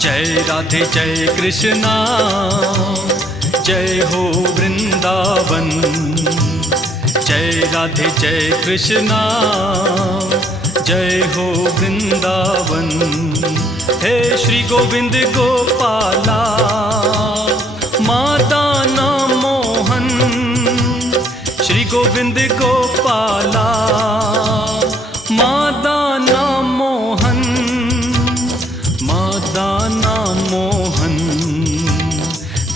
जय राधे जय कृष्णा, जय हो वृंदावन। जय राधे जय कृष्णा, जय हो वृंदावन। हे श्री गोविंद गोपाला, मादाना मोहन। श्री गोविंद गोपाला, मादाना मोहन, मादाना मोहन।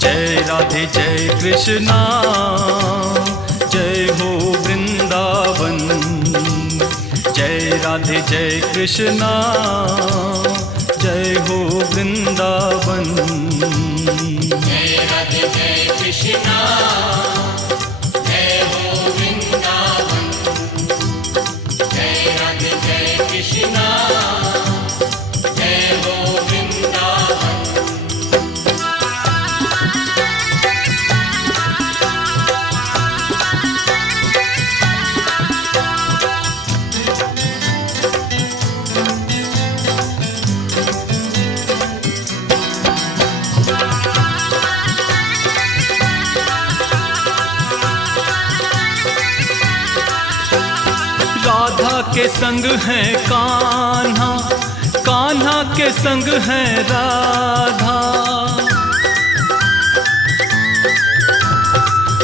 जय राधे जय कृष्णा, जय हो वृंदावन। जय राधे जय कृष्णा, जय हो वृंदावन। जय राधे जय कृष्णा, जय हो वृंदावन। जय राधे जय कृष्णा, जय हो वृंदावन। राधा के संग है कान्हा, कान्हा के संग है राधा।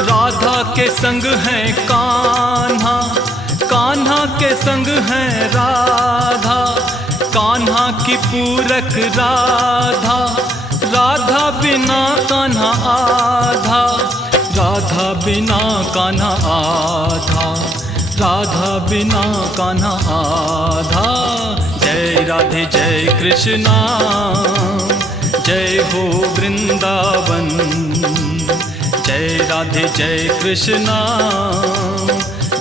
राधा के संग है कान्हा, कान्हा के संग है राधा। कान्हा की पूरक राधा, राधा बिना कान्हा आधा। राधा बिना कान्हा आधा, राधा बिना कान्हा आधा। जय राधे जय कृष्णा, जय हो वृंदावन। जय राधे जय कृष्णा,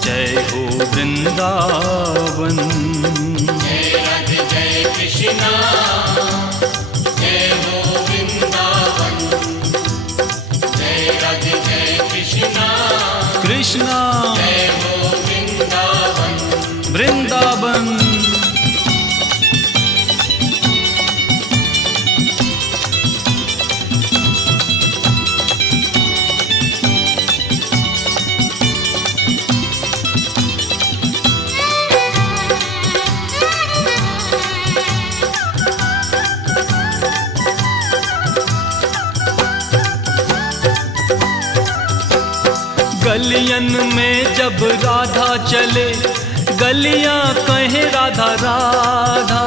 जय हो वृंदावन। जय राधे जय कृष्णा, जय हो वृंदावन। जय राधे जय कृष्णा, कृष्णा जय हो वृंदावन। वृंदावन। गलियन में जब राधा चले, गलियां कहे राधा राधा।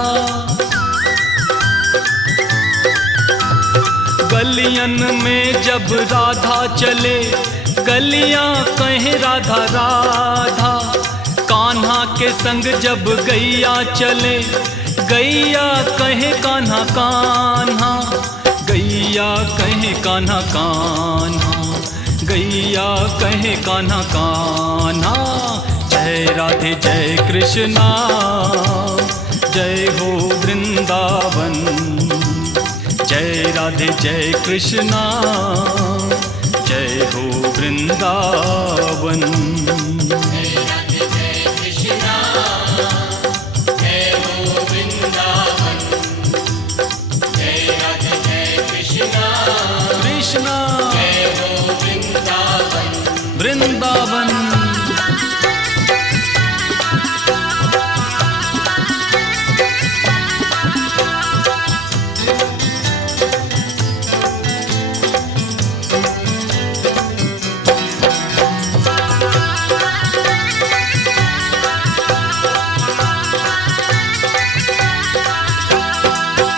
गलियन में जब राधा चले, गलियां कहे राधा राधा। कान्हा के संग जब गैया चले, गैया कहे कान्हा कान्हा। गैया कहे कान्हा कान्हा, गैया कहे कान्हा कान्हा। जय राधे जय कृष्णा, जय हो वृंदावन। जय राधे जय कृष्णा, जय हो वृंदावन। जय राधे जय कृष्णा, जय हो वृंदावन। जय राधे जय कृष्णा, कृष्णा जय हो वृंदावन। वृंदावन।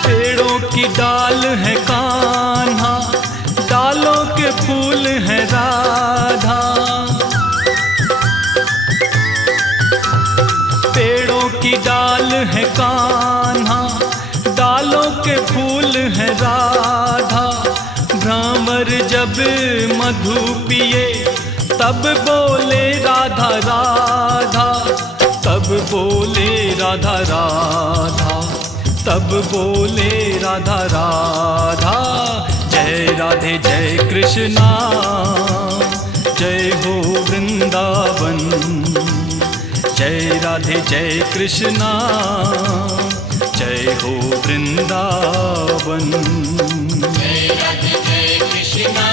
पेड़ों की डाल है कान्हा, डालों के फूल है राधा। पेड़ों की डाल है कान्हा, डालों के फूल है राधा। भ्रमर जब मधु पिए, तब बोले राधा राधा। तब बोले राधा राधा, तब बोले राधा राधा। जय राधे जय कृष्णा, जय हो वृंदावन। जय राधे जय कृष्णा, जय हो वृंदावन। वृंदावन। जय राधे जय कृष्णा,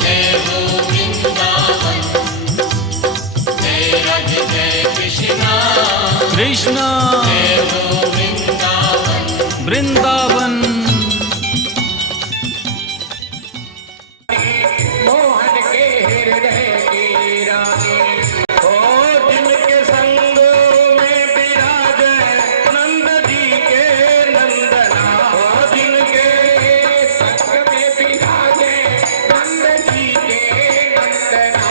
जय हो वृंदावन। जय राधे जय कृष्णा, कृष्णा जय हो वृंदावन। वृंदावन। मोहन के हृदय की रानी, ओ जिनके संग में विराजे नंद जी के नंदना, ओ जिनके संग में विराजे नंद जी के नंदना।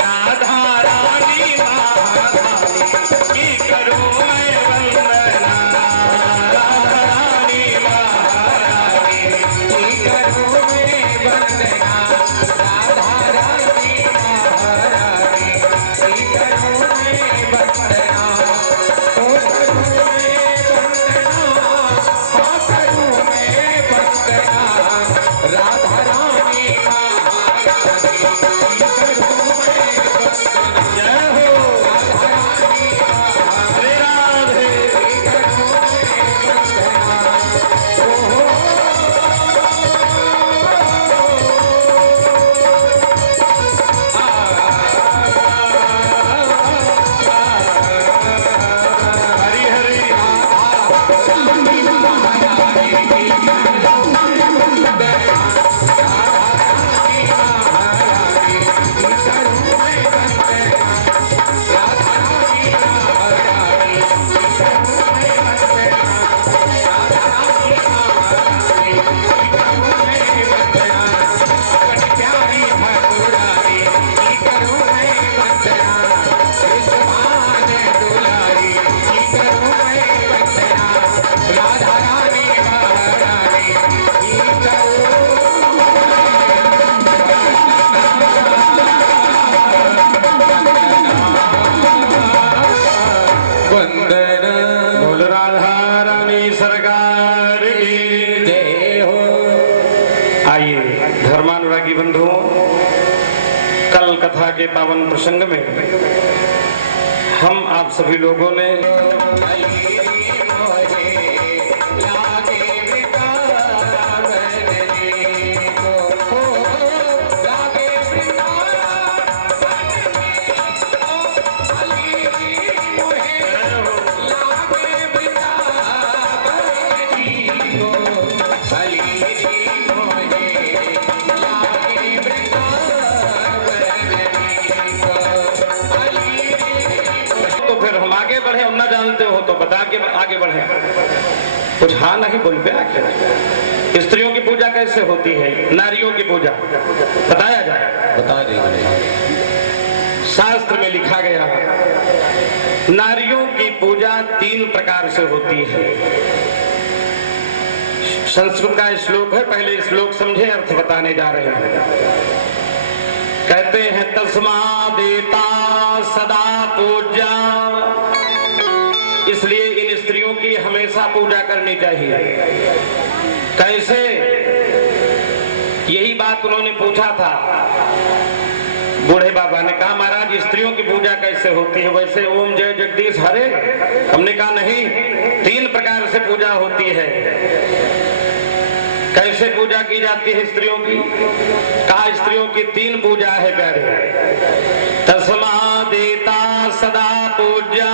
राधा रानी महारानी की करूं मैं वंदना, राधा रानी महारानी की करूं मैं वंदना, राधा रानी महारानी की करूं मैं वंदना। ओ करूं मैं वंदना, हाँ करूं मैं वंदना, राधा रानी महारानी की करूं मैं वंदना। जय हो राधा रानी महारानी, राधे की करूं मैं वंदना। ओ हरि हरि बोल राधा रानी सरकार की जय हो। आइए धर्मानुरागी बंधुओं, कल कथा के पावन प्रसंग में हम आप सभी लोगों ने तो बता के आगे बढ़े। कुछ हाँ नहीं बोल पे आखिर स्त्रियों की पूजा कैसे होती है, नारियों की पूजा बताया जाए। बता देंगे। शास्त्र में लिखा गया नारियों की पूजा 3 प्रकार से होती है। संस्कृत का श्लोक है, पहले श्लोक समझे, अर्थ बताने जा रहे हैं। कहते हैं तस्मादेता सदा पूजा, इसलिए इन स्त्रियों की हमेशा पूजा करनी चाहिए। कैसे? यही बात उन्होंने पूछा था। बूढ़े बाबा ने कहा महाराज स्त्रियों की पूजा कैसे होती है? वैसे ओम जय जगदीश हरे। हमने कहा नहीं, 3 प्रकार से पूजा होती है। कैसे पूजा की जाती है स्त्रियों की? कहा स्त्रियों की 3 पूजा है प्यारे। तस्मादेता सदा पूजा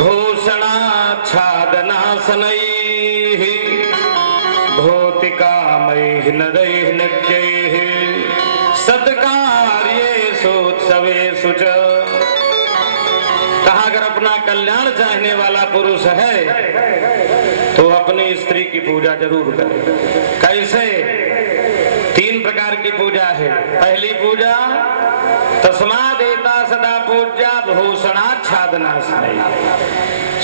भूषणाच्छादनासनैः भौतिकामैः नदैः नित्यैः सत्कार्येषु उत्सवेषु च। कहा अगर अपना कल्याण चाहने वाला पुरुष है तो अपनी स्त्री की पूजा जरूर करे। कैसे? 3 प्रकार की पूजा है। पहली पूजा तस्मादेता सदा पूज्या भूषणाच्छादनासनैः,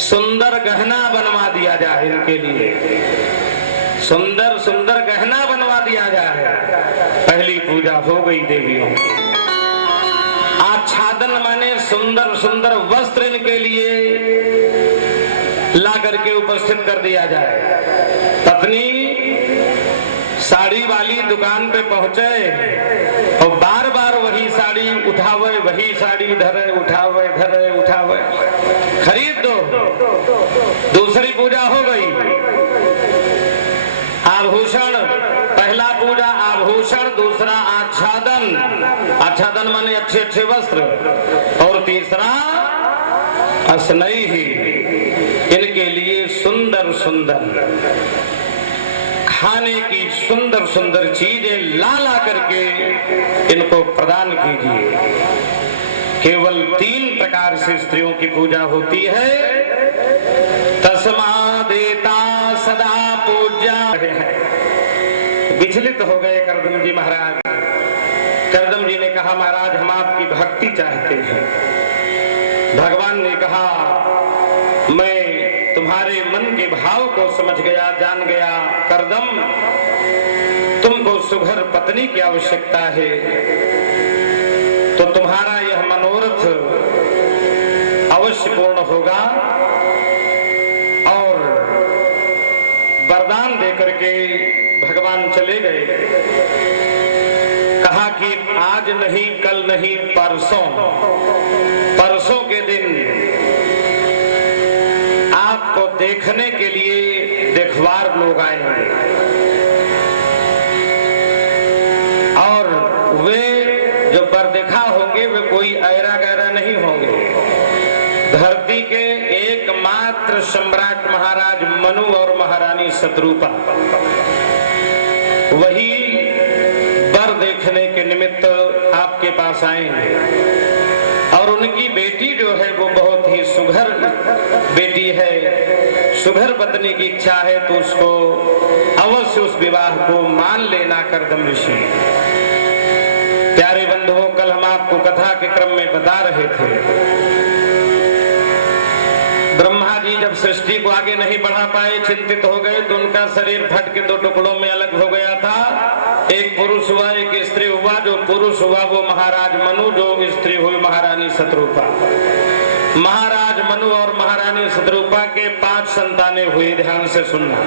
सुंदर गहना बनवा दिया जाए इनके लिए, सुंदर सुंदर गहना बनवा दिया जाए। पहली पूजा हो गई देवियों की। आच्छादन माने सुंदर सुंदर वस्त्र इनके लिए ला करके उपस्थित कर दिया जाए। पत्नी साड़ी वाली दुकान पे पहुंचे और बार बार वही साड़ी उठावे, वही साड़ी धरे उठावे, धरे उठावे, खरीद दो। दूसरी पूजा हो गई अच्छे अच्छे वस्त्र, और तीसरा असनई ही इनके लिए सुंदर सुंदर खाने की सुंदर सुंदर चीजें ला ला करके इनको प्रदान कीजिए। केवल 3 प्रकार से स्त्रियों की पूजा होती है। तस्मा देता सदा पूजा। विचलित हो गए करदम जी महाराज। करदम जी ने कहा, महाराज हम आपकी भक्ति चाहते हैं। भगवान ने कहा, मैं तुम्हारे मन के भाव को समझ गया, जान गया। करदम, तुमको सुघर पत्नी की आवश्यकता है, तो तुम्हारा यह मनोरथ अवश्य पूर्ण होगा। और वरदान देकर के भगवान चले गए। कहा कि आज नहीं, कल नहीं, परसों, परसों के दिन आपको देखने के लिए देखवार लोग आएंगे, और वे जो बरदेखा होंगे वे कोई ऐरा गैरा नहीं होंगे। धरती के एकमात्र सम्राट महाराज मनु और महारानी शत्रुपा वही बर देखने के निमित्त आपके पास आएंगे। और उनकी बेटी जो है वो बहुत ही सुघर बेटी है, सुघर पत्नी की इच्छा है, तो उसको अवश्य उस विवाह को मान लेना करदम ऋषि। प्यारे बंधुओं, कल हम आपको कथा के क्रम में बता रहे थे, ब्रह्मा जी जब सृष्टि को आगे नहीं बढ़ा पाए, चिंतित हो गए, तो उनका शरीर फट के 2 टुकड़ों में अलग हो गया था। एक पुरुष हुआ, एक स्त्री हुआ। जो पुरुष हुआ वो महाराज मनु, जो स्त्री हुई महारानी शत्रुपा। महाराज मनु और महारानी शत्रुपा के 5 संतानें हुई। ध्यान से सुनना।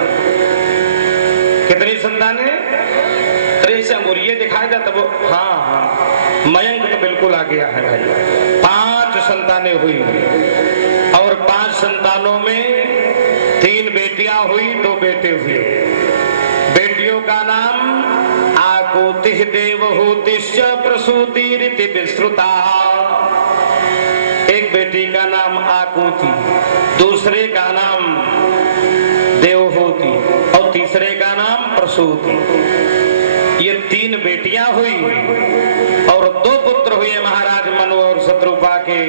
कितनी संतानें? अरे ऐसे अंगुरिये दिखाया जाता वो, हाँ, मयंक तो बिल्कुल आ गया है भाई। 5 संतानें हुई, और 5 संतानों में 3 बेटियां हुई, 2 बेटे हुए। बेटियों का नाम आकुतिः देवहूतिश्च प्रसूतिरिति विश्रुता। एक बेटी का नाम आकुति, दूसरे का नाम देवहूति, और तीसरे का नाम प्रसूति। ये 3 बेटियां हुई, और 2 पुत्र हुए महाराज मनु और शत्रुपा के।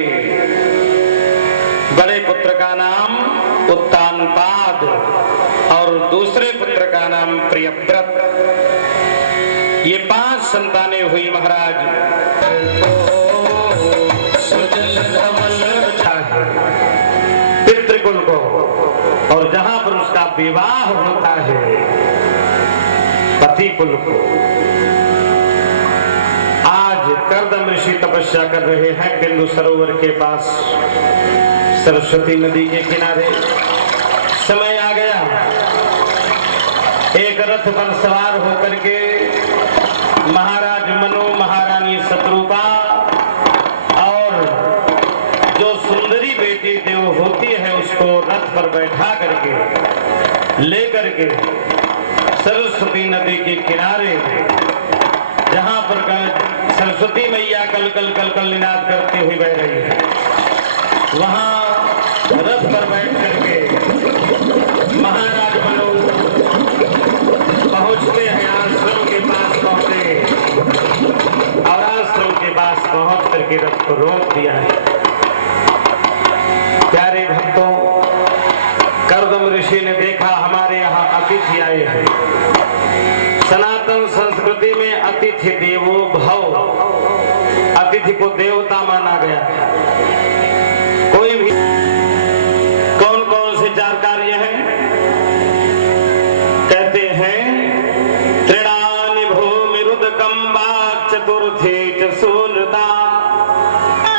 बड़े पुत्र का नाम उत्तानपाद, और दूसरे पुत्र का नाम प्रियव्रत। ये 5 संतानें हुई महाराज। पितृकुल को, और जहां पर उसका विवाह होता है पति कुल को। आज करदम ऋषि तपस्या कर रहे हैं बिंदु सरोवर के पास, सरस्वती नदी के किनारे। समय आ गया, एक रथ पर सवार होकर के महाराज मनु, महारानी शत्रुपा और जो सुंदरी बेटी देवहूति है उसको रथ पर बैठा करके लेकर के सरस्वती नदी के किनारे, जहां पर सरस्वती मैया कल कल कल कल निनाद करती हुई बह रही है, वहां रथ पर बैठ करके महाराज मनु पहुंचते हैं। आश्रम के पास पहुंचे, और आश्रम के पास पहुंच करके रथ को रोक दिया है। प्यारे भक्तों, करदम ऋषि ने देखा हमारे यहाँ अतिथि आए हैं। सनातन संस्कृति में अतिथि देवो भव, अतिथि को देवता माना गया है। कोई भी कौन कौन से 4 कार्य हैं? कहते हैं त्रिणानि भूमिरुदकं वाक् चतुर्थी च शून्यता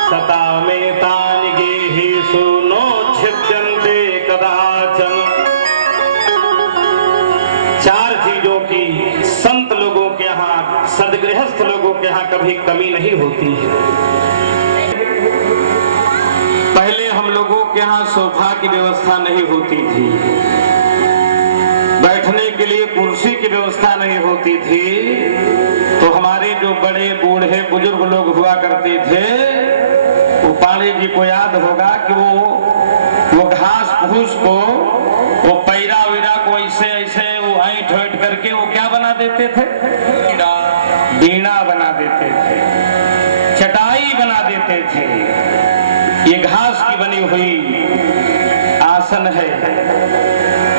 सतामेतानि गेहेषु नोच्छिद्यन्ते कदाचन। 4 चीजों की संत लोगों के यहाँ, सदगृहस्थ लोगों के यहाँ कभी कमी नहीं होती है। पहले हम लोगों के यहाँ सोफा की व्यवस्था नहीं होती थी, बैठने के के लिए कुर्सी की व्यवस्था नहीं होती थी, तो हमारे जो बड़े बूढ़े बुजुर्ग लोग हुआ करते थे, वो पांडे जी को याद होगा कि वो घास फूस को, वो पैरा वैरा को ऐसे ऐसे वो ऐंठ ऐंठ करके वो क्या बना देते थे, बीना बना देते थे, चटाई बना देते थे। ये घास की बनी हुई आसन है।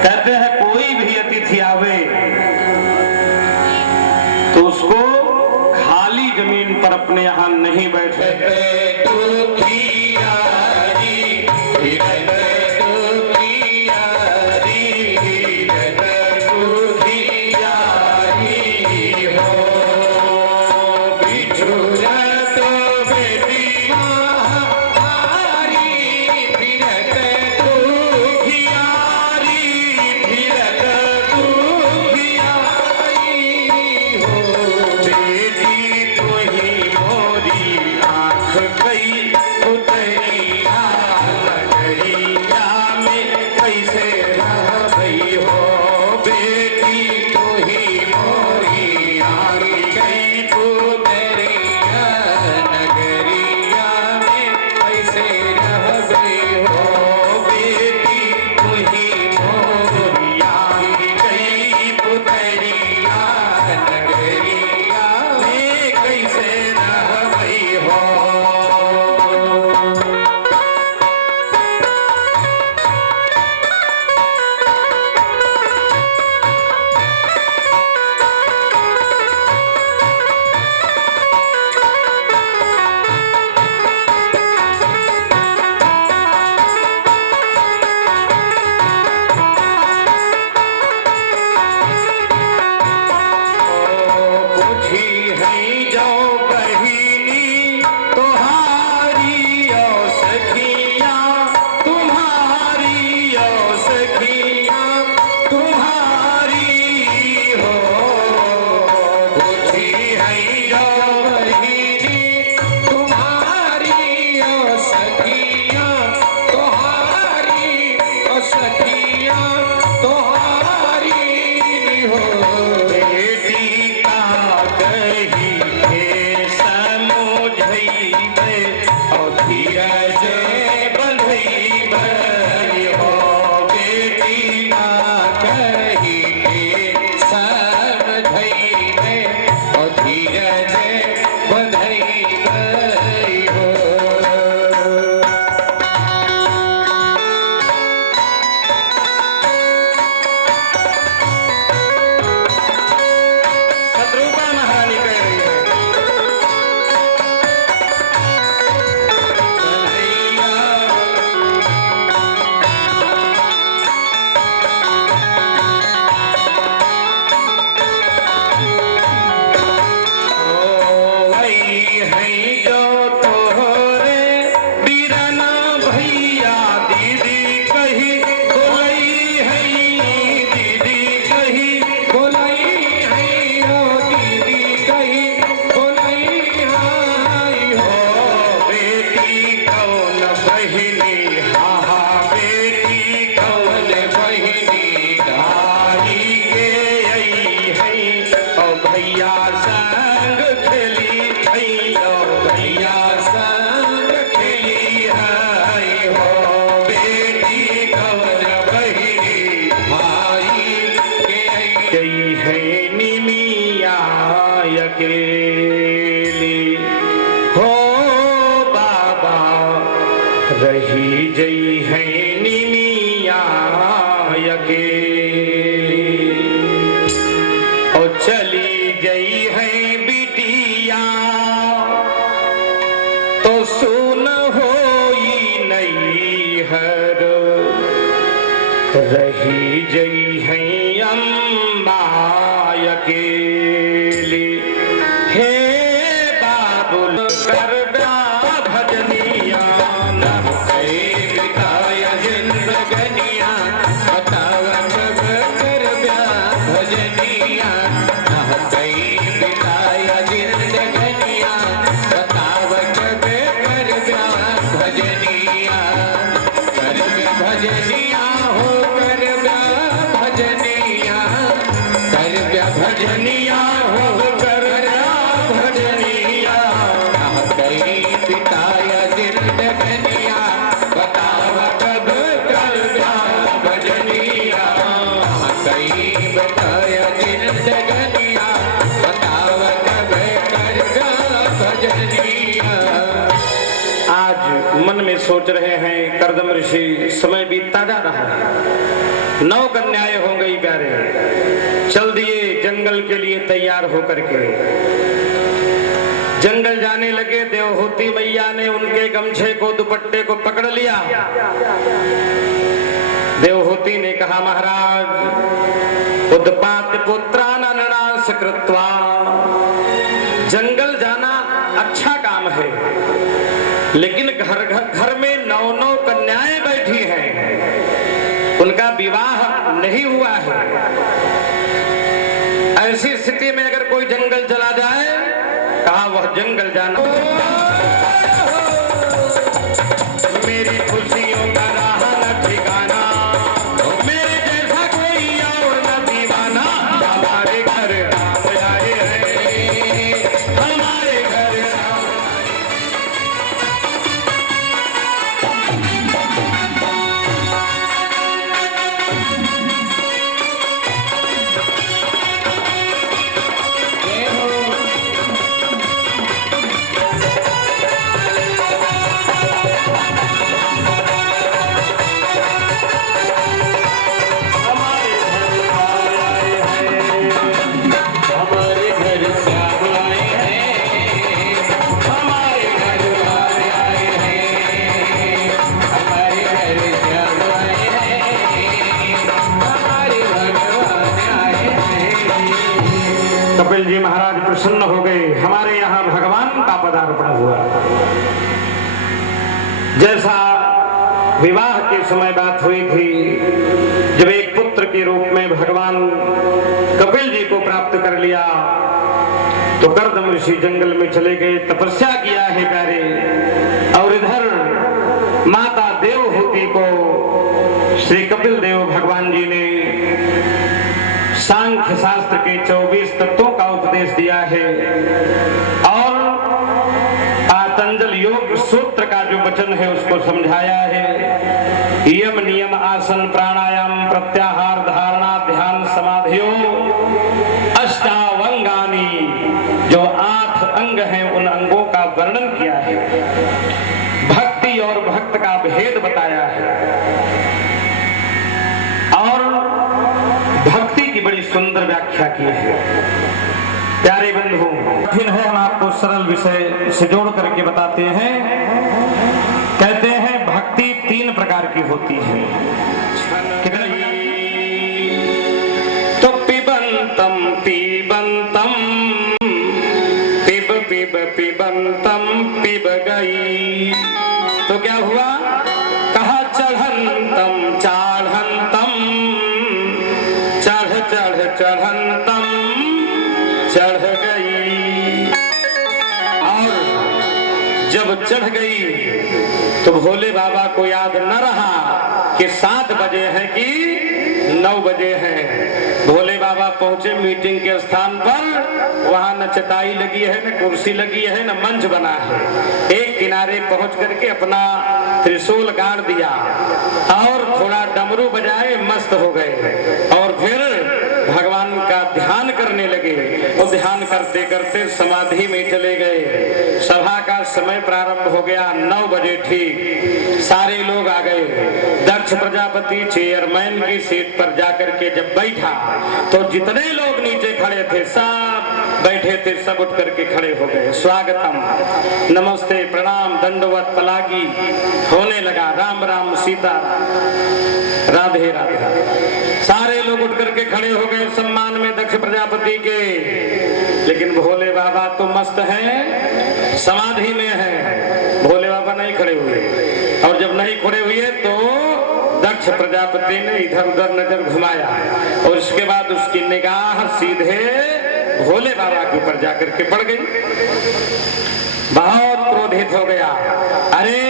कहते हैं कोई भी अतिथि आवे तो उसको खाली जमीन पर अपने यहाँ नहीं बैठे। रही जई है निमिया अकेली और चली गई है बिटिया तो सुन होई नहीं हर रही जई है अम्मा अकेली। हे बाबुल कर भजनिया भजनिया हो कर भजनिया भजनिया हो कर भजनिया कई बिताया जिंदगनिया बताव कब कर भजनिया कई बिताया जिंदगनिया बताव कब कर भजनिया। आज मन में सोच रहे हैं करदम ऋषि, समय बीतता जा रहा है, 9 कन्याएं हो गई प्यारे, चल दिए जंगल के लिए तैयार होकर के। जंगल जाने लगे, देवहूति मैया ने उनके गमछे को दुपट्टे को पकड़ लिया। देवहूति ने कहा महाराज उत्पात पुत्रानानास कृत्वा, जंगल जाना अच्छा काम है, लेकिन घर में 9 कन्याएं बैठी हैं, उनका विवाह नहीं हुआ है। ऐसी स्थिति में अगर कोई जंगल चला जाए, कहा वह जंगल जाना मेरी खुशियों का रहा न ठिकाना, मेरे जैसा कोई और न दीवाना। हमारे घर आए हैं, हमारे घर कपिल जी महाराज प्रसन्न हो गए, हमारे यहाँ भगवान का पदार्पण हुआ। जैसा विवाह के समय बात हुई थी, जब एक पुत्र के रूप में भगवान कपिल जी को प्राप्त कर लिया, तो करदम ऋषि जंगल में चले गए, तपस्या किया है प्यारे। और इधर माता देवहूति को श्री कपिल देव भगवान जी ने सांख्य शास्त्र के 24 तत्वों का उपदेश दिया है, और पातंजल योग सूत्र का जो वचन है उसको समझाया है। यम नियम आसन प्राणायाम प्रत्याहार धारणा ध्यान समाधियों अष्टावंगानी, जो 8 अंग हैं उन अंगों का वर्णन किया है। भक्ति और भक्त का भेद बताया है, और भक्ति की बड़ी सुंदर व्याख्या की है। प्यारे बंधु, कठिन है, हम आपको सरल विषय से जोड़ करके बताते हैं। कहते हैं भक्ति 3 प्रकार की होती है। तो पिबंतम पिबंतम पिब पिब पिबंतम पिब गई, तो क्या हुआ? कहा चढ़ंतम चाढ़ंतम चढ़ चढ़ चढ़ंतम चढ़ गई। और जब चढ़ गई तो भोले बाबा को याद न रहा कि 7 बजे है कि 9 बजे है। भोले बाबा पहुंचे मीटिंग के स्थान पर, वहां न चटाई लगी है, न कुर्सी लगी है, न मंच बना है। एक किनारे पहुंच करके अपना त्रिशूल गाड़ दिया और थोड़ा डमरू बजाए, मस्त हो गए। और फिर भगवान का ध्यान करने लगे, और ध्यान करते करते समाधि में चले गए। सभा का समय प्रारंभ हो गया, 9 बजे ठीक सारे लोग आ गए। दक्ष प्रजापति चेयरमैन की सीट पर जाकर के जब बैठा, तो जितने लोग नीचे खड़े थे सब बैठे थे, सब उठ करके खड़े हो गए। स्वागतम, नमस्ते, प्रणाम, दंडवत, पलागी होने लगा। राम राम सीता राधे राधे। सारे लोग उठ करके खड़े हो गए सम्मान में दक्ष प्रजापति के। लेकिन भोले बाबा तो मस्त हैं, समाधि में हैं। भोले बाबा नहीं खड़े हुए, और जब नहीं खड़े हुए तो दक्ष प्रजापति ने इधर उधर नजर घुमाया, और इसके बाद उसकी निगाह सीधे भोले बाबा के ऊपर जाकर के पड़ गई। बहुत क्रोधित हो गया। अरे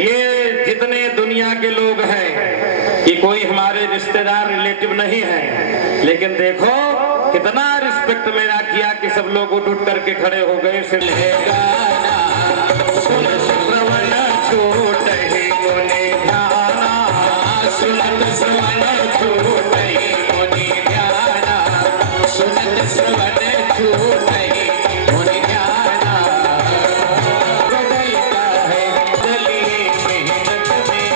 ये जितने दुनिया के लोग हैं, ये कोई हमारे रिश्तेदार रिलेटिव नहीं है, लेकिन देखो कितना रिस्पेक्ट मेरा किया कि सब लोग उठ उठ करके खड़े हो गए। सिर गाना सुन श्रवण छूटहि मुनि ध्याना, सुनत श्रवण छूटहि मुनि ध्याना, सुनत श्रवण छूटहि मुनि ध्याना। बदलता है दलिए मेहनत में,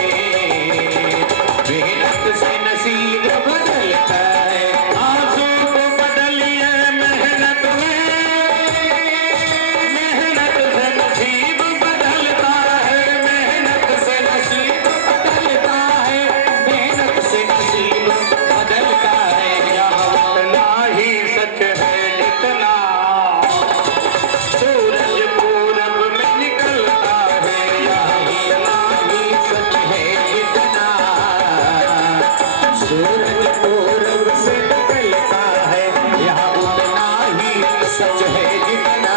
मेहनत से नसीब बदलता है। आंसू को बदलिए मेहनत में, मेहनत से नसीब बदलता है, मेहनत से नसीब बदलता है, मेहनत से नसीब बदलता है। यहाँ उतना ही सच है जितना सूरज पूरब में निकलता है। यहाँ इतना ही सच है जितना सूरज पूरब से निकलता है, यहाँ उतना ही सच है जितना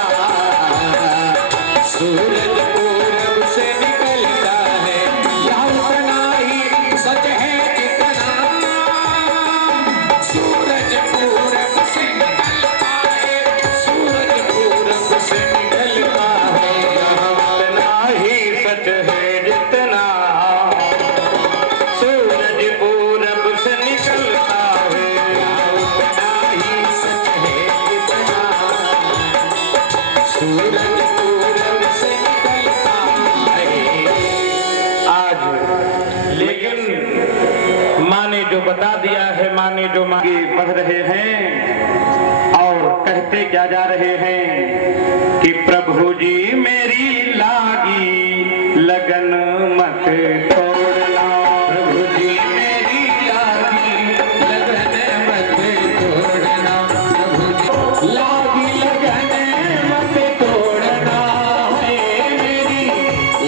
सूरज पूरब से निकलता है। यहाँ उतना ही सच है जितना सूरज पूरब से निकलता है, सूरज पूरब से निकलता है। यहाँ उतना ही सच है जितना सूरज पूरब से निकलता है। उतना ही सच है जितना सूरज पूरब से निकलता है। आज लेकिन माँ ने जो बता दिया है, माँ ने जो आगे बढ़ रहे हैं और कहते क्या जा रहे हैं कि प्रभु जी मेरी लागी लगन मत तोड़ना। प्रभु जी मेरी लागी लगन मत तोड़ना, प्रभु जी लागी लगन मत तोड़ना है, मेरी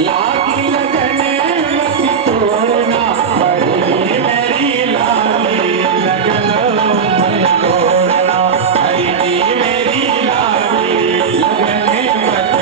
लागी लगन मत तोड़ना, मेरी लागी लगन मत तोड़ना, मेरी लागी लगन मत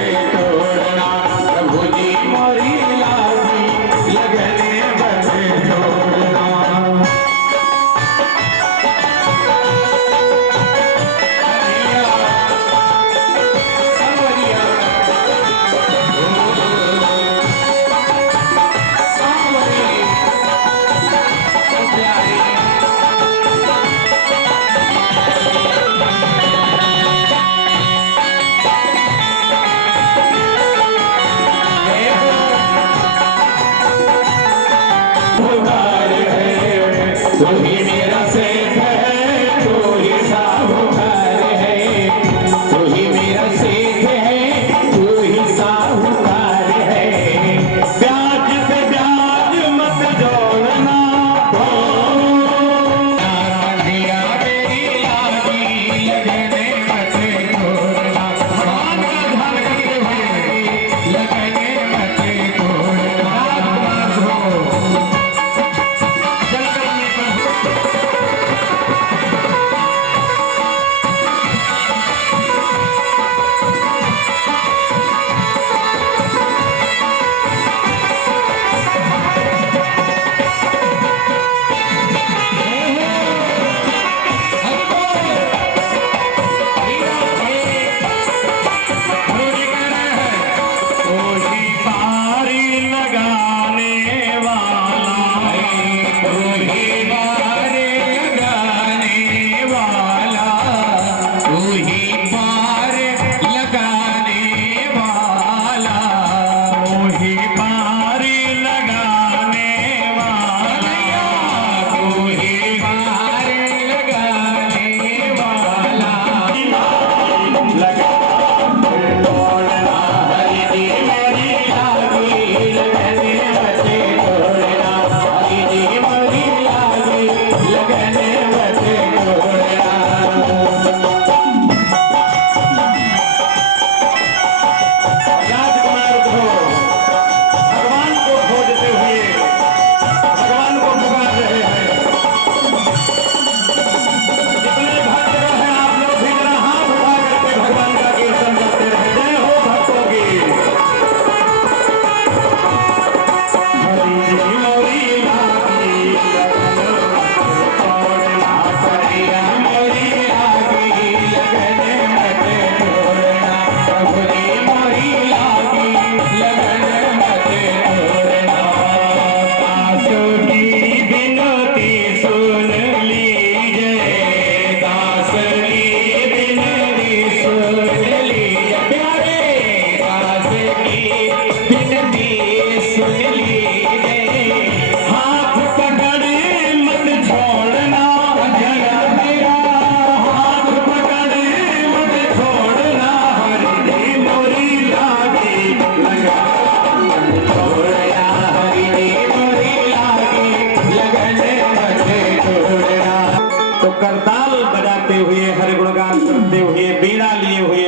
करताल बजाते हुए हरि गुणगान करते हुए बीड़ा लिए हुए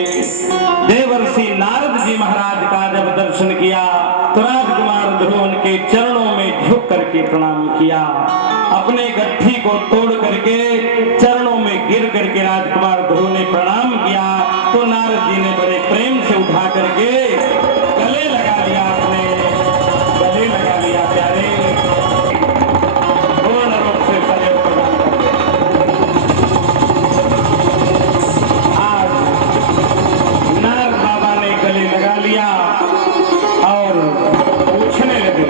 देवर्षि नारद जी महाराज का जब दर्शन किया तो राजकुमार ध्रुव उनके चरणों में झुक करके प्रणाम किया। अपने गट्ठी को तोड़ करके चरणों में गिर करके राजकुमार ध्रुव ने प्रणाम किया तो नारद जी ने बड़े प्रेम से उठा करके गले लगा लिया, अपने गले लगा लिया। प्यारे पूर्ण रूप से सहयोग प्रदान आज नारद बाबा ने गले लगा लिया और पूछने लगे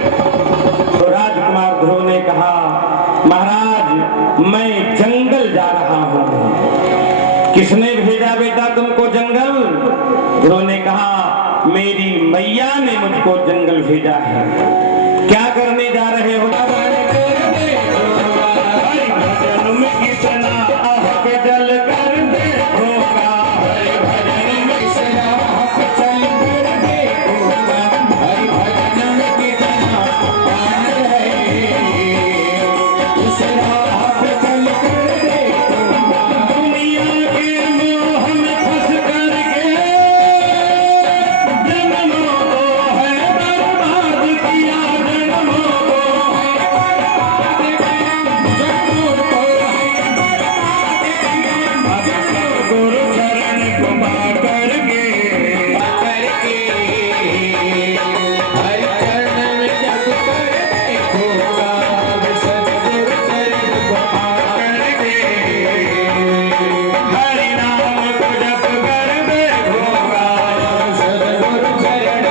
तो राजकुमार ध्रुव ने कहा, महाराज मैं जंगल जा रहा हूं। किसने भेजा बेटा तुमको जंगल? ध्रुव ने कहा, मेरी मैया ने मुझको जंगल भेजा है। क्या करने जा रहे हो? भजन में कितना आहक जल कर देखोगा, भजन में कितना आहक जल कर देखोगा, हरि भजन में कितना आनंद है, उस आहक जल कर देखोगा। दुनिया के मोह में फंस करके जन्मों को है बर्बाद किया, जन्मों को है जन्मों को अब सद्गुरु चरण को पा करके करके हरि चरण में जप कर देखोगा, सद्गुरु चरण को करके हरि नाम को जप कर देखोगा। सद्गुरु चरण।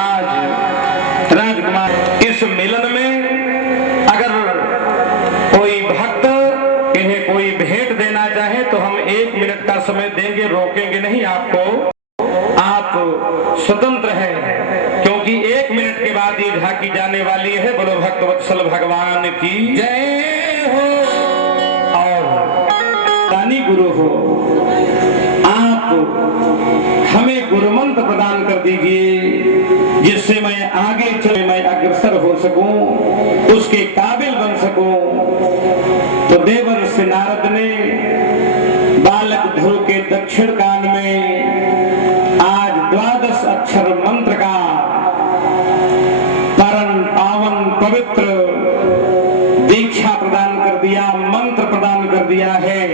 आज राजकुमार इस मिलन में अगर कोई भक्त इन्हें कोई भेंट देना चाहे तो हम 1 मिनट का समय देंगे, रोकेंगे नहीं आपको। आप स्वतंत्र हैं क्योंकि 1 मिनट के बाद ये झांकी जाने वाली है। बोलो भक्त वत्सल भगवान की जय हो। और दानी गुरु हो, आप हमें गुरु मंत्र प्रदान कर दीजिए जिससे मैं आगे चले, मैं अग्रसर हो सकूं, उसके काबिल बन सकूं। तो देवर्षि नारद ने बालक ध्रुव के दक्षिण कान में आज 12 अक्षर मंत्र का परम पावन पवित्र दीक्षा प्रदान कर दिया, मंत्र प्रदान कर दिया है।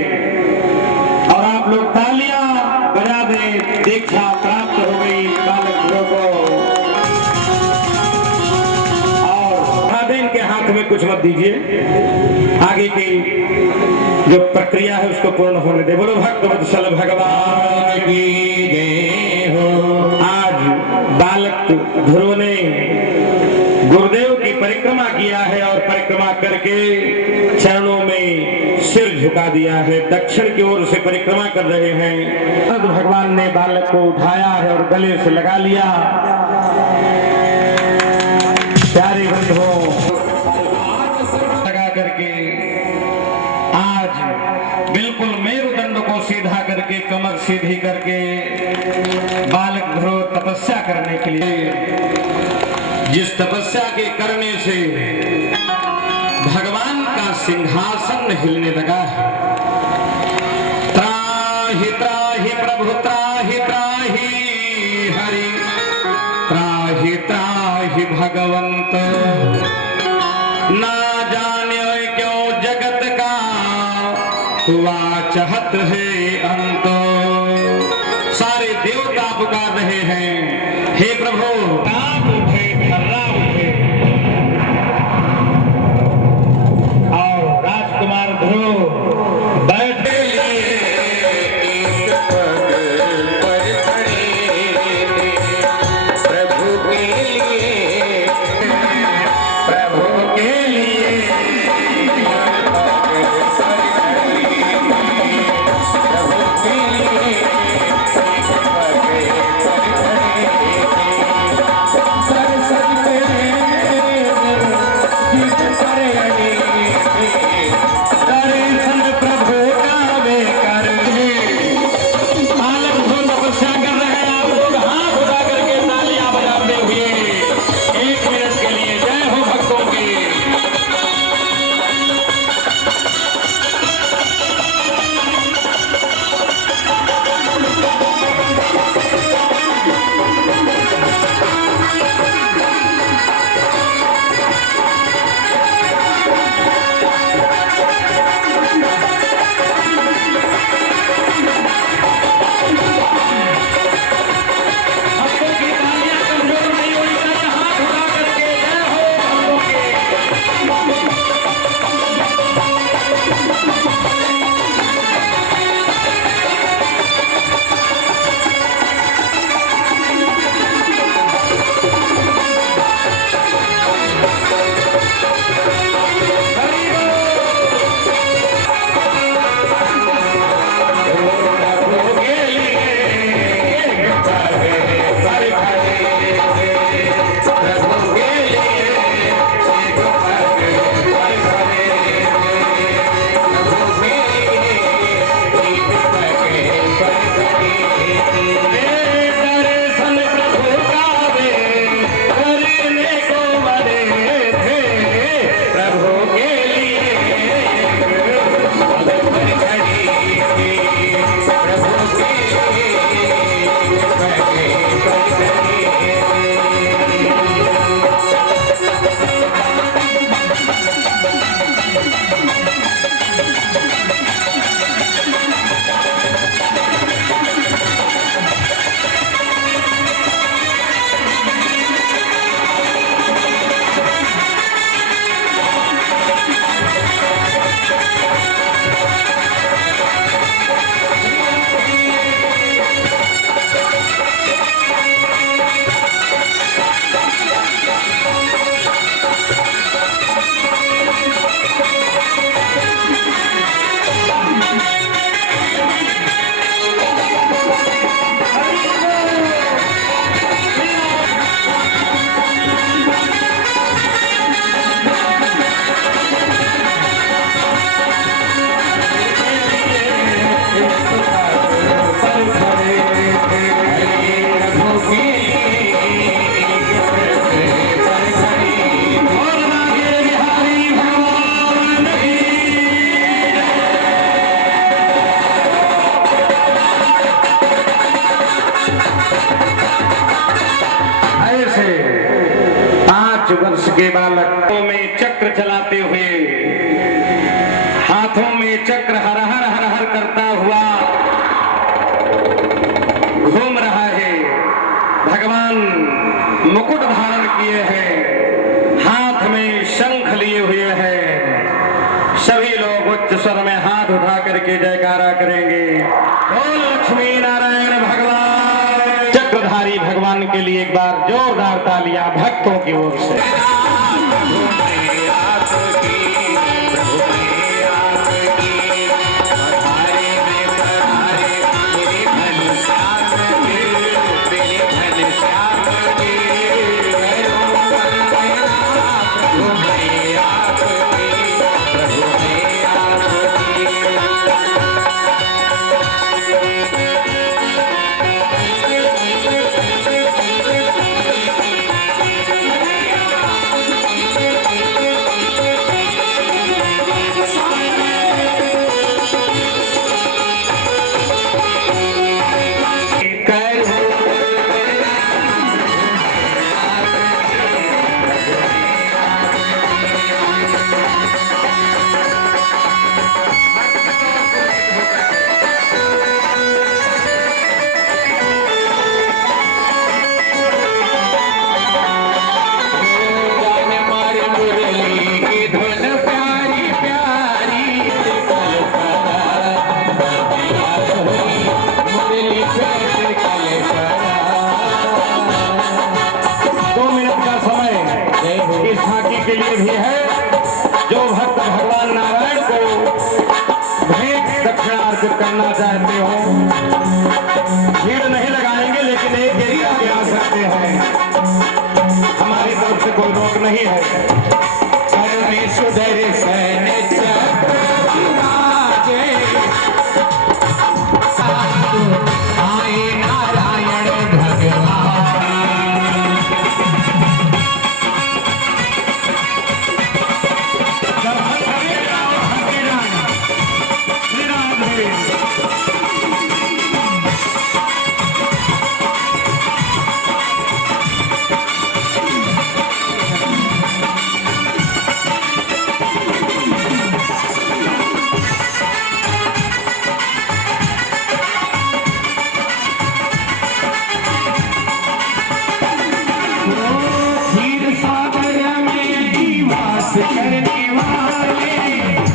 और आप लोग तालियां बजा दें, दीक्षा प्राप्त हो गई बालक ध्रुव को। और इनके हाथ में कुछ मत दीजिए, आगे की जो प्रक्रिया है उसको पूर्ण होने दे। बोलो भक्त वत्सल भगवान की जय हो। आज बालक ध्रुव ने गुरुदेव की परिक्रमा किया है और परिक्रमा करके चरणों में सिर झुका दिया है, दक्षिण की ओर से परिक्रमा कर रहे हैं। तब भगवान ने बालक को उठाया है और गले से लगा लिया। प्यारे बंधुओं, लगा करके आज बिल्कुल मेरुदंड को सीधा करके, कमर सीधी करके बालक ध्रुव तपस्या करने के लिए, जिस तपस्या के करने से भगवान का सिंहासन हिलने लगा है। त्राहि त्राहि प्रभु त्राहि त्राहि हरि, त्राहि त्राहि भगवंत। ना जाने क्यों जगत का हुआ चाहत है अंत। सारे देवता पुकार रहे हैं, हे प्रभु आप उठे, थर्रा उठे। और राजकुमार ध्रुव बैठे प्रभु के लिए, प्रभु के लिए दर्शन प्रभु के बालक में चक्र चलाते हुए, हाथों में चक्र हर हर हर हर करता हुआ घूम रहा है। भगवान मुकुट धारण किए हैं, हाथ में शंख लिए हुए हैं। सभी लोग उच्च स्वर में हाथ उठा करके जयकारा करेंगे। बोल लक्ष्मी नारायण भगवान। चक्रधारी भगवान के लिए एक बार जोरदार तालियां भक्तों की ओर से। के लिए भी है। जो भक्त भगवान नारायण को भेंट दक्षिणा अर्पित करना चाहते हो, भीड़ नहीं लगाएंगे, लेकिन एक एरिया आगे आ सकते हैं। हमारी तरफ से कोई रोक नहीं है।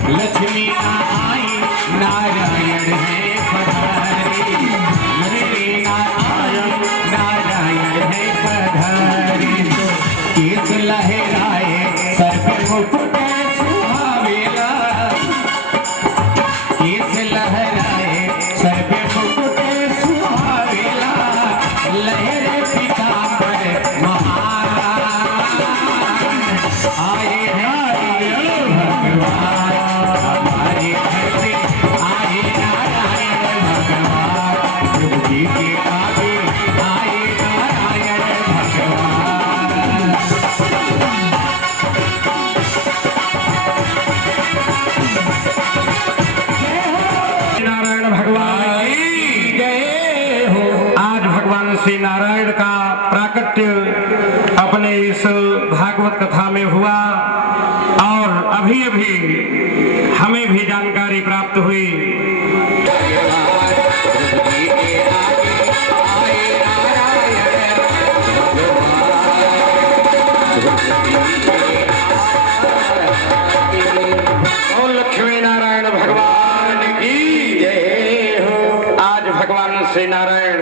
लक्ष्मी आई नारायण है पधारी, लक्ष्मी नारायण नारायण है पधारी। केस लहराए सर पे मुकुट सुहावेला, केस लहराए सर पे मुकुट सुहावेला, लहरे पीतांबर महाराज आए हैं भगवान हमारे घर पे, आए नारायण भगवान प्रभु जी के आगे, आए नारायण भगवान। नारायण भगवान की जय हो। आज भगवान श्री नारायण का प्राकट्य अपने इस भागवत कथा में हुआ और अभी अभी हमें भी जानकारी प्राप्त हुई। और लक्ष्मी नारायण भगवान की जय हो। आज भगवान श्री नारायण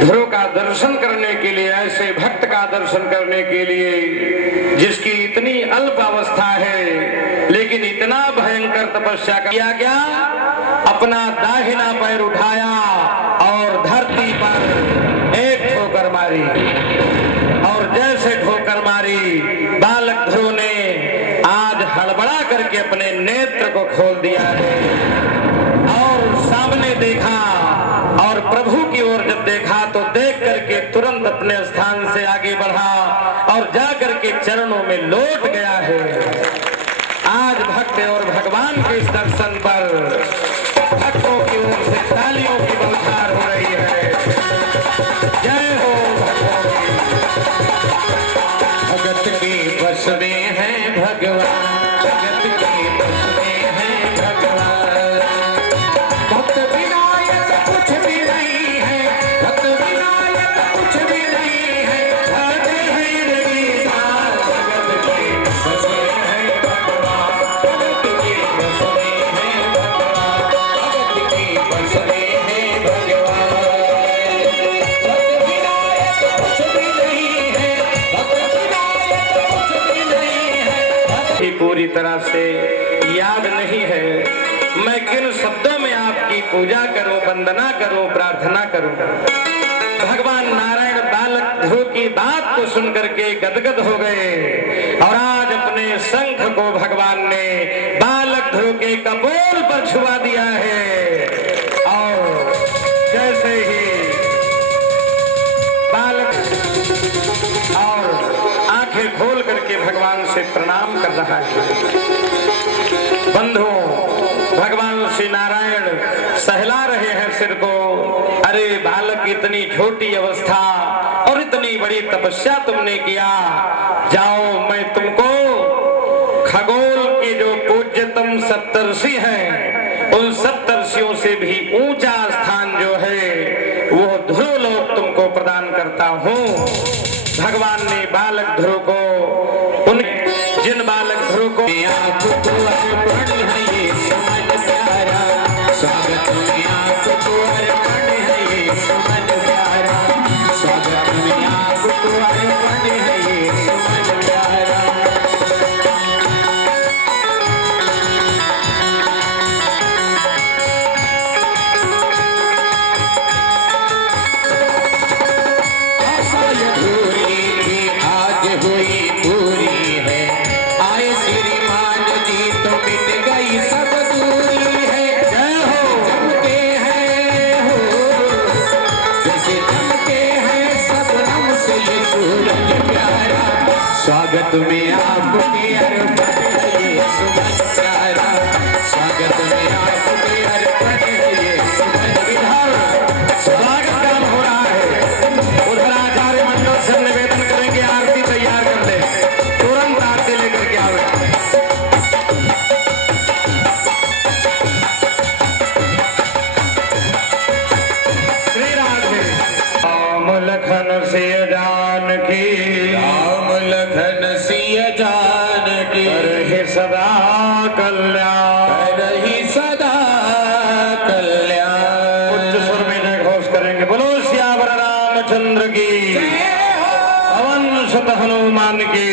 ध्रुव का दर्शन करने के लिए, ऐसे भक्त का दर्शन करने के लिए जिसकी इतनी अल्प अवस्था है लेकिन इतना भयंकर तपस्या किया गया, अपना दाहिना पैर उठाया और धरती पर एक ठोकर मारी, और जैसे ठोकर मारी बालक ध्रुव ने आज हड़बड़ा करके अपने नेत्र को खोल दिया है और सामने देखा, और प्रभु की ओर जब देखा तो देख करके तुरंत अपने स्थान से आगे बढ़ा और जा करके चरणों में लौट गया है। आज भक्त और भगवान के इस दर्शन पर भक्तों की ओर से तालियों की बौछार हो रही है। जय हो भगत की तरह से याद नहीं है। मैं किन शब्दों में आपकी पूजा करूं, वंदना करूं, प्रार्थना करूं। भगवान नारायण बालक ध्रुव की बात को सुनकर के गदगद हो गए और आज अपने शंख को भगवान ने बालक ध्रुव के कपोल पर छुआ दिया है। और जैसे ही बालक और आंखें खोल करके भगवान से प्रणाम कर रहा है। बंधुओं, भगवान श्री नारायण सहला रहे हैं सिर को। अरे बालक, इतनी छोटी अवस्था और इतनी बड़ी तपस्या तुमने किया, जाओ मैं तुमको खगोल के जो पूज्यतम सप्तर्षि हैं उन सप्तर्षियों से भी ऊंचा स्थान जो है वो ध्रुव लोक तुमको प्रदान करता हूँ। भगवान ने बालक ध्रुव को, उन जिन बालक ध्रुव को स्वागत में आपको अर्पण है ये सुमन प्यारा, स्वागत में आपको अर्पण है ये सुमन प्यारा। आशा अधूरी थी आज हुई पूरी है, आए श्रीमान जी तो मिट गई सब दूरी है। स्वागत में आपके अर्पण है ये सुमन प्यारा, स्वागत में आपके अर्पण है ये सुमन प्यारा। स्वागत काम हो रहा है। उधर आचार्य मंडल से निवेदन करेंगे, आरती तैयार कर ले, तुरंत आरती लेकर के आवे। श्री राधे। राम लखन सिय जानकी, राम लखन सिय जानकी, करहि सदा कल्याण, करहि सदा कल्याण। उच्च स्वर में जय घोष करेंगे, बोलो सियावर रामचंद्र की, पवन सुत हनुमान की,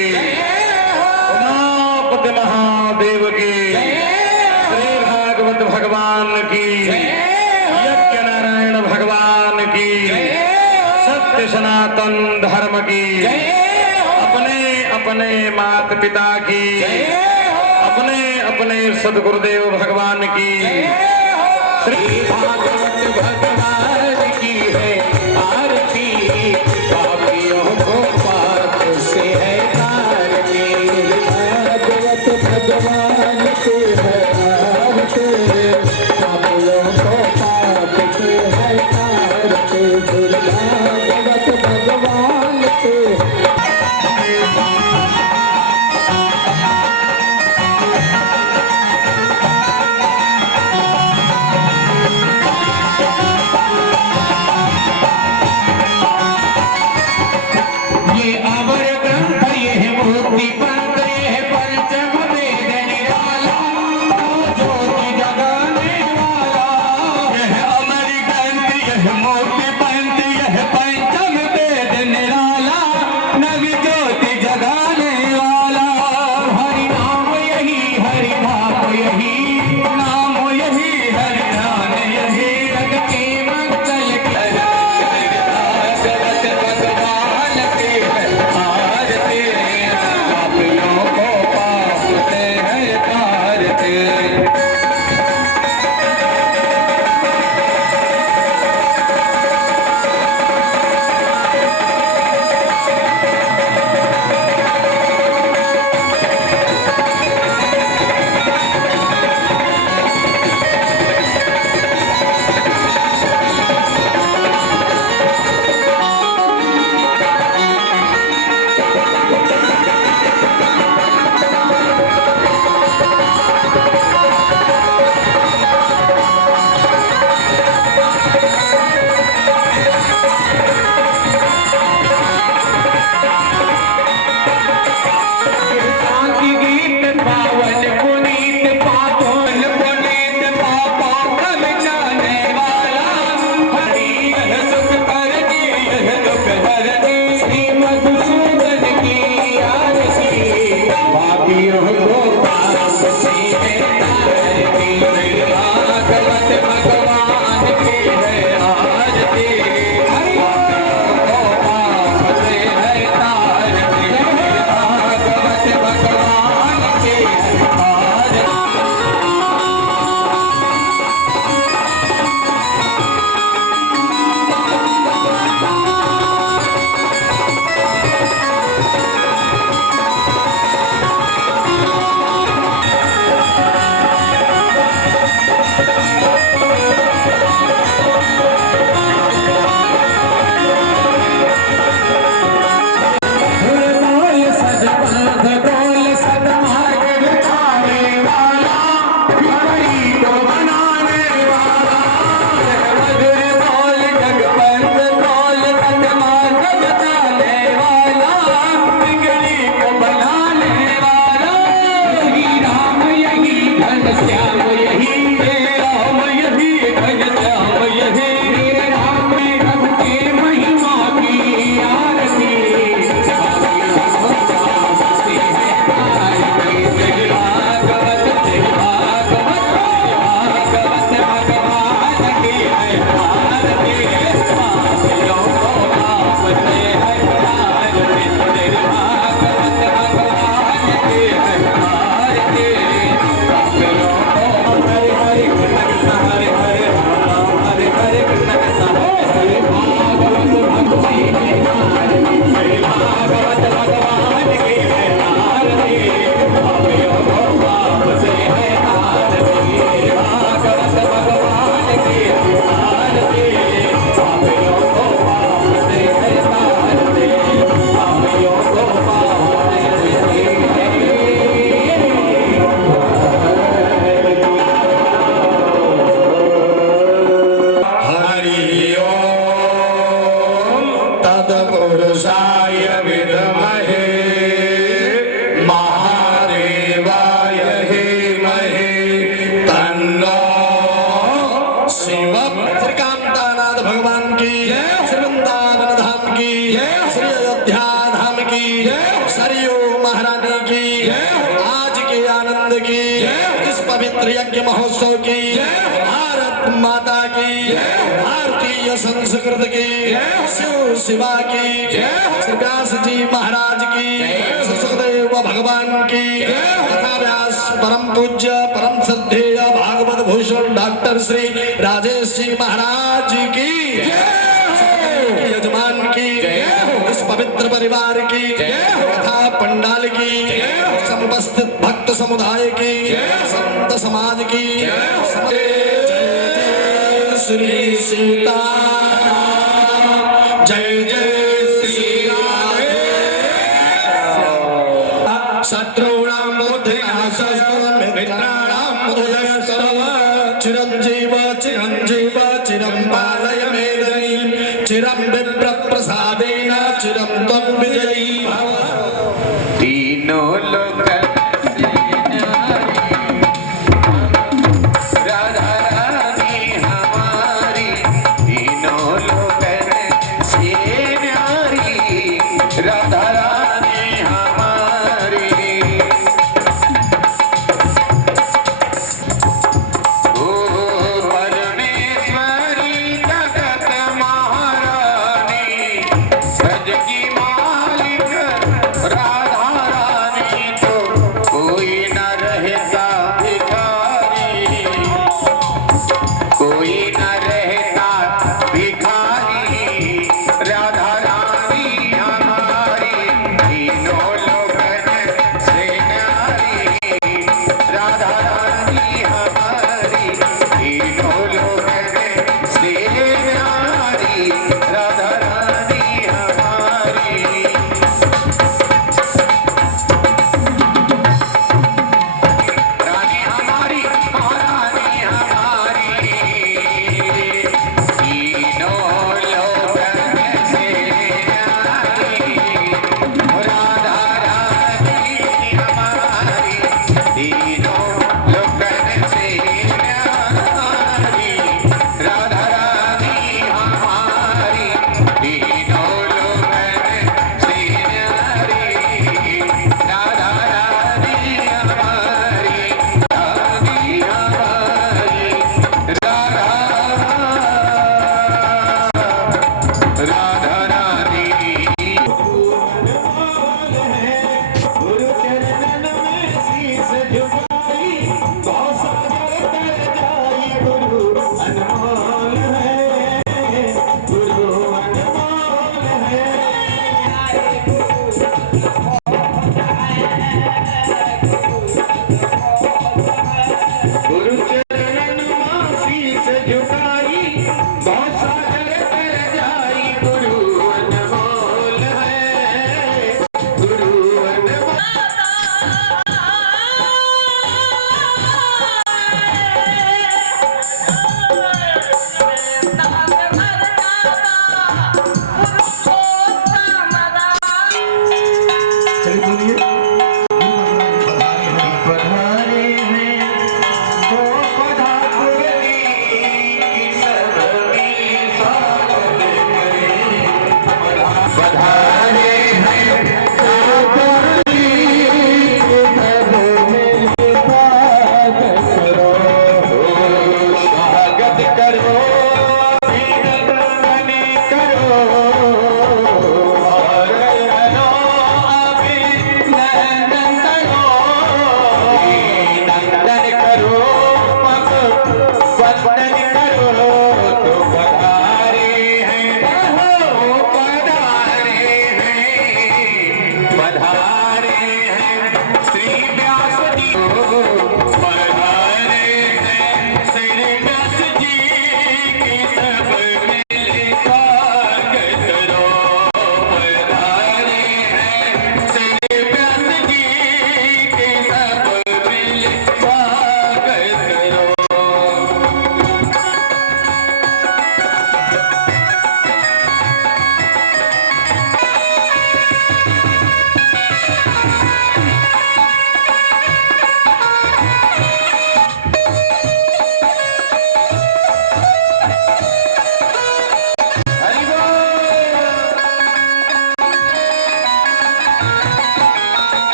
उमापति महादेव की, श्री भागवत भगवान की, यज्ञ नारायण भगवान की, सत्य सनातन धर्म की, अपने अपने मात पिता की, अपने अपने सदगुरुदेव भगवान की, श्री भागवत भगवान की है आरती, पापियों को पाप से है तारती। भागवत भगवान की है आरती, पापियों को पाप से है तारती। भागवत भगवान की महोत्सव की भारत माता की भारतीय संस्कृत की शिव शिवा की श्री व्यास जी महाराज की सुखदेव भगवान की तथा व्यास परम पूज्य परम श्रद्धेय भागवत भूषण डॉक्टर श्री राजेश जी महाराज की यजमान की इस पवित्र परिवार की तथा पंडाल की समुपस्थित भक्त समुदाय की संत समाज की श्री सीता जय जय श्री राम शत्रूणां बुद्धिनाशस्तव मित्राणां बुद्धिस्तव चिरंजीव चिरंजीव चिरं पालय मेदनीं चिरं विप्र प्रसादेन चिरं त्वं विजयी भव। तीनों लोग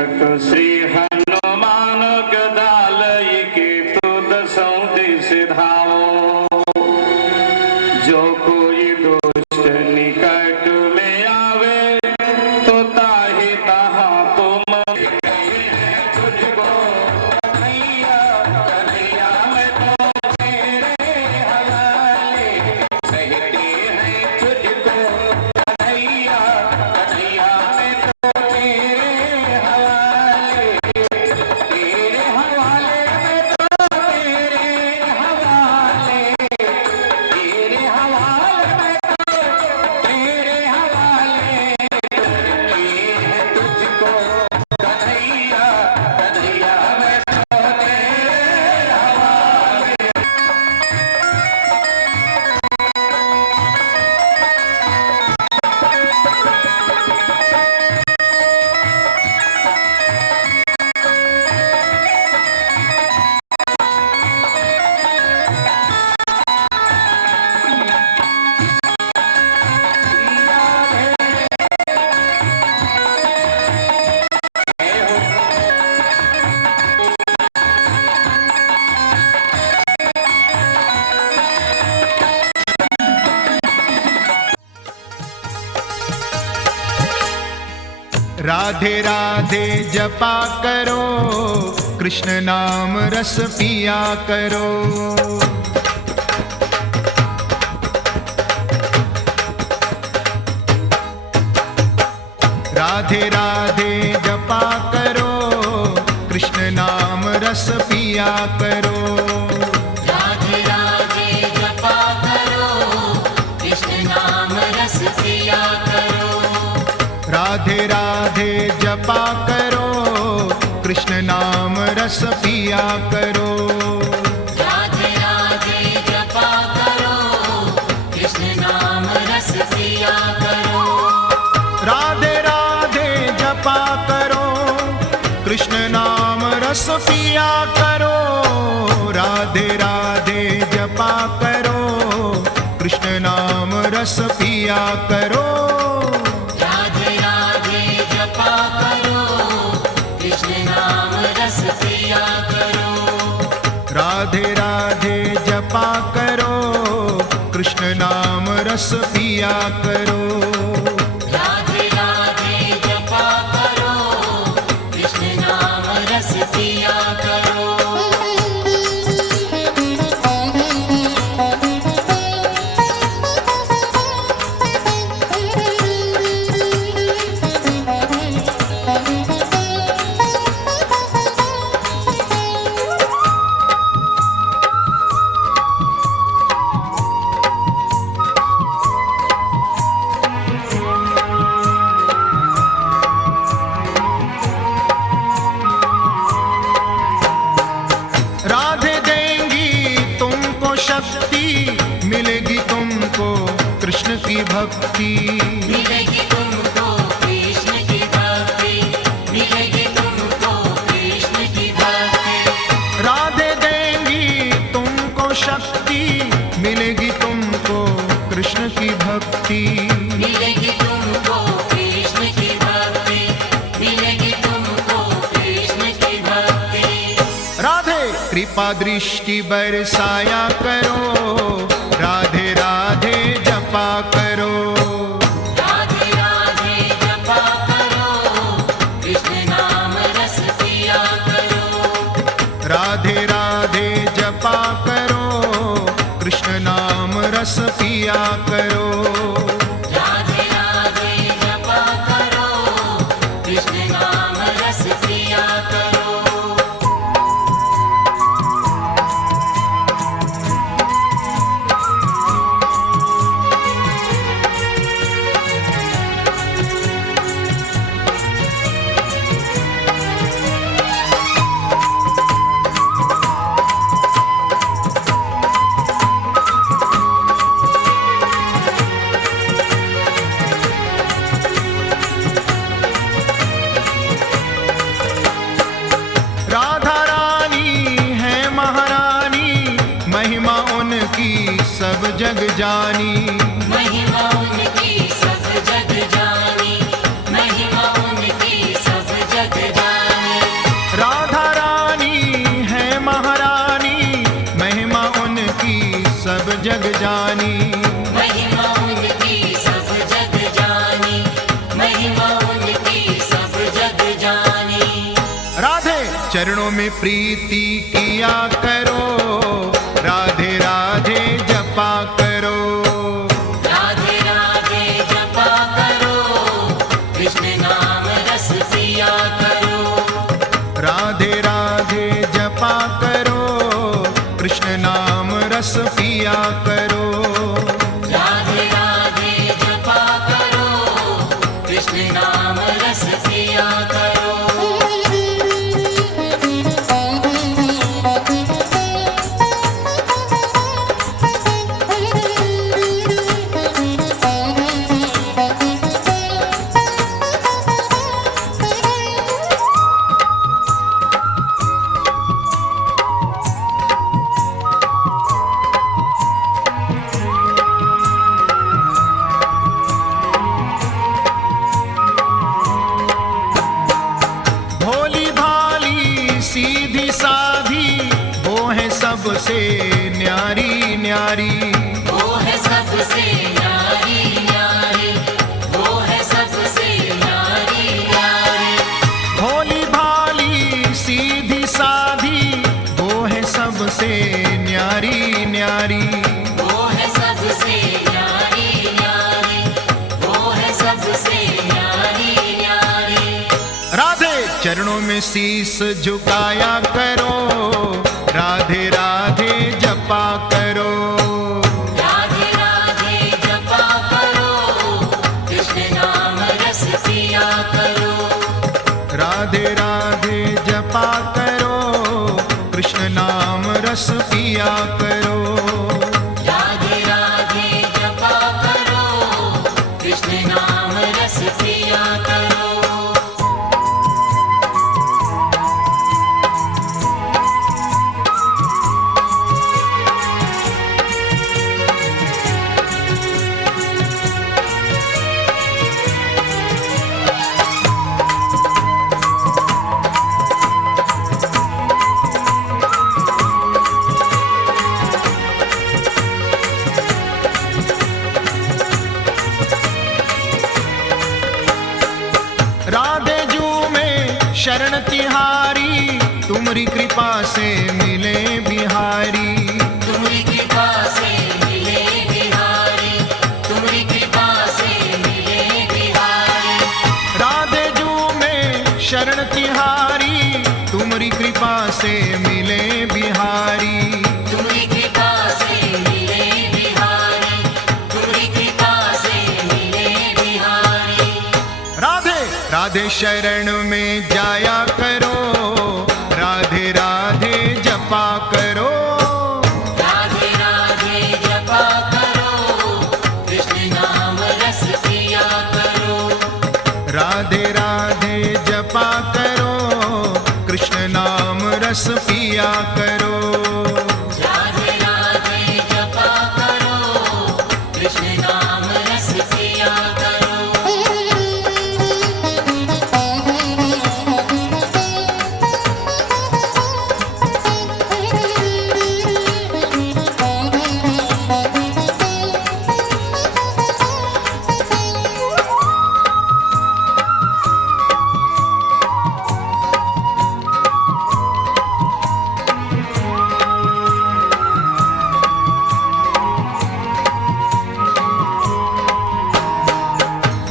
लेखक श्री हनुमान गदालय के तो दसों दिस धावो, जो कोई दुष्ट निकट में आवे तो ताहि तहाँ तुम तुझको कन्हैया, कन्हैया मैं तो तेरे हवाले, कहते हैं तुझको कन्हैया, कन्हैया मैं तो तेरे हवाले, तेरे हवाले मैं तो तेरे हवाले, तेरे हवाले मैं तो तेरे हवाले, कहते हैं तुझको कन्हैया, कन्हैया मैं तो तेरे हवाले। राधे राधे जपा करो, कृष्ण नाम रस पिया करो। राधे राधे जपा करो, कृष्ण नाम रस पिया करो। राधे राधे जपा करो, कृष्ण नाम रस पिया करो। राधे राधे जपा करो, कृष्ण नाम रस पिया करो। राधे राधे जपा करो, कृष्ण नाम रस पिया करो। राधे राधे जपा करो, कृष्ण नाम रस पिया करो। राधे राधे जपा करो, कृष्ण नाम रस पिया करो। राधे राधे जपा करो, कृष्ण नाम रस पिया करो। राधे राधे जपा करो, कृष्ण नाम रस पिया करो। राधे राधे जपा करो, कृष्ण नाम रस पिया करो। राधे देंगी तुमको शक्ति, मिलेगी तुमको कृष्ण की भक्ति। मिलेगी तुमको कृष्ण की भक्ति, मिलेगी तुमको कृष्ण की भक्ति। राधे देंगी तुमको शक्ति, मिलेगी तुमको कृष्ण की भक्ति। मिलेगी तुमको कृष्ण की भक्ति, मिलेगी तुमको कृष्ण की भक्ति। राधे कृपा दृष्टि बरसाया करो, राधे राधे जपा करो। राधे राधे जपा करो, कृष्ण नाम रस पिया करो। राधे राधे जपा करो, कृष्ण नाम रस पिया करो। राधे राधे जपा करो, कृष्ण नाम रस पिया करो। राधा रानी है महारानी, महिमा उनकी सब जग जानी। महिमा उनकी सब जग जानी, महिमा उनकी सब जग जानी। चरणों में प्रीति किया करो, राधे राधे जपा करो। राधे राधे जपा करो, कृष्ण नाम रस पिया करो। राधे राधे जपा करो, कृष्ण नाम रस पिया करो। राधे राधे जपा करो, कृष्ण नाम रस पिया करो। भोली भाली सीधी साधी, वो है सबसे न्यारी न्यारी। वो है सबसे न्यारी न्यारी, वो है सबसे न्यारी न्यारी। भोली भाली सीधी साधी, वो है सबसे न्यारी न्यारी। वो है सबसे न्यारी न्यारी, वो है सबसे न्यारी न्यारी। राधे चरणों में शीस झुकाया करो, राधे राधे जपा करो। राधे राधे जपा करो, कृष्ण नाम रस पिया करो। राधे राधे जपा करो, कृष्ण नाम रस पिया करो। राधे राधे जपा करो, कृष्ण नाम रस पिया करो। राधे जू में शरण तिहारी, तुम्हारी कृपा से मिले बिहारी। तुम्हारी कृपा से मिले बिहारी, तुम्हारी कृपा से मिले बिहारी। राधे जू में शरण तिहारी, तुम्हारी कृपा से मिले बिहारी। तुम्हारी कृपा से मिले बिहारी, तुम्हारी कृपा से मिले बिहारी। राधे राधे शरण में जाया करो, राधे राधे जपा करो। राधे राधे जपा करो, कृष्ण नाम रस पिया करो। राधे राधे जपा करो, कृष्ण नाम रस पिया करो। राधे राधे जपा करो, कृष्ण नाम रस पिया करो।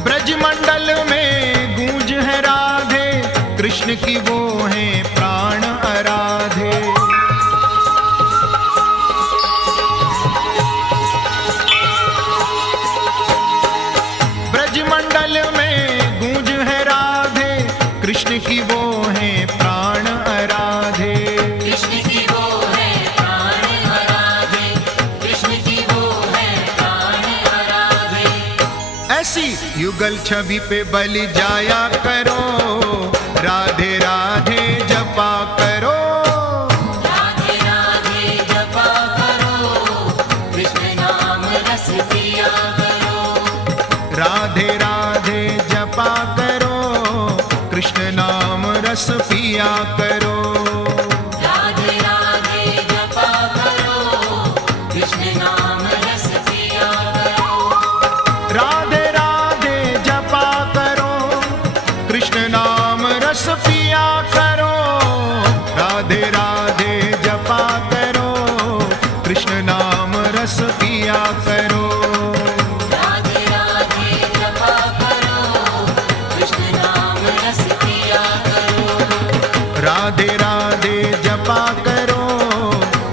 ब्रजमंडल में गूंज है राधे, कृष्ण की वो है प्राण आराधे। ब्रजमंडल में गूंज है राधे, कृष्ण की वो है प्राण आराधे। कृष्ण की वो है प्राण आराधे, कृष्ण की वो है प्राण आराधे। ऐसी युगल छवि पे बलि जाया करो, राधे राधे जपा करो। राधे राधे जपा करो, कृष्ण नाम रस पिया करो। राधे राधे जपा करो, कृष्ण नाम रस पिया करो। राधे राधे जपा करो, कृष्ण नाम रस पिया करो। राधे राधे जपा करो, कृष्ण नाम रस पिया करो। राधे राधे जपा करो,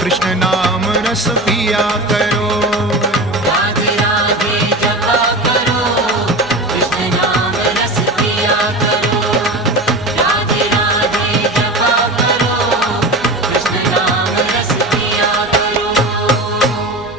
कृष्ण नाम रस पिया करो।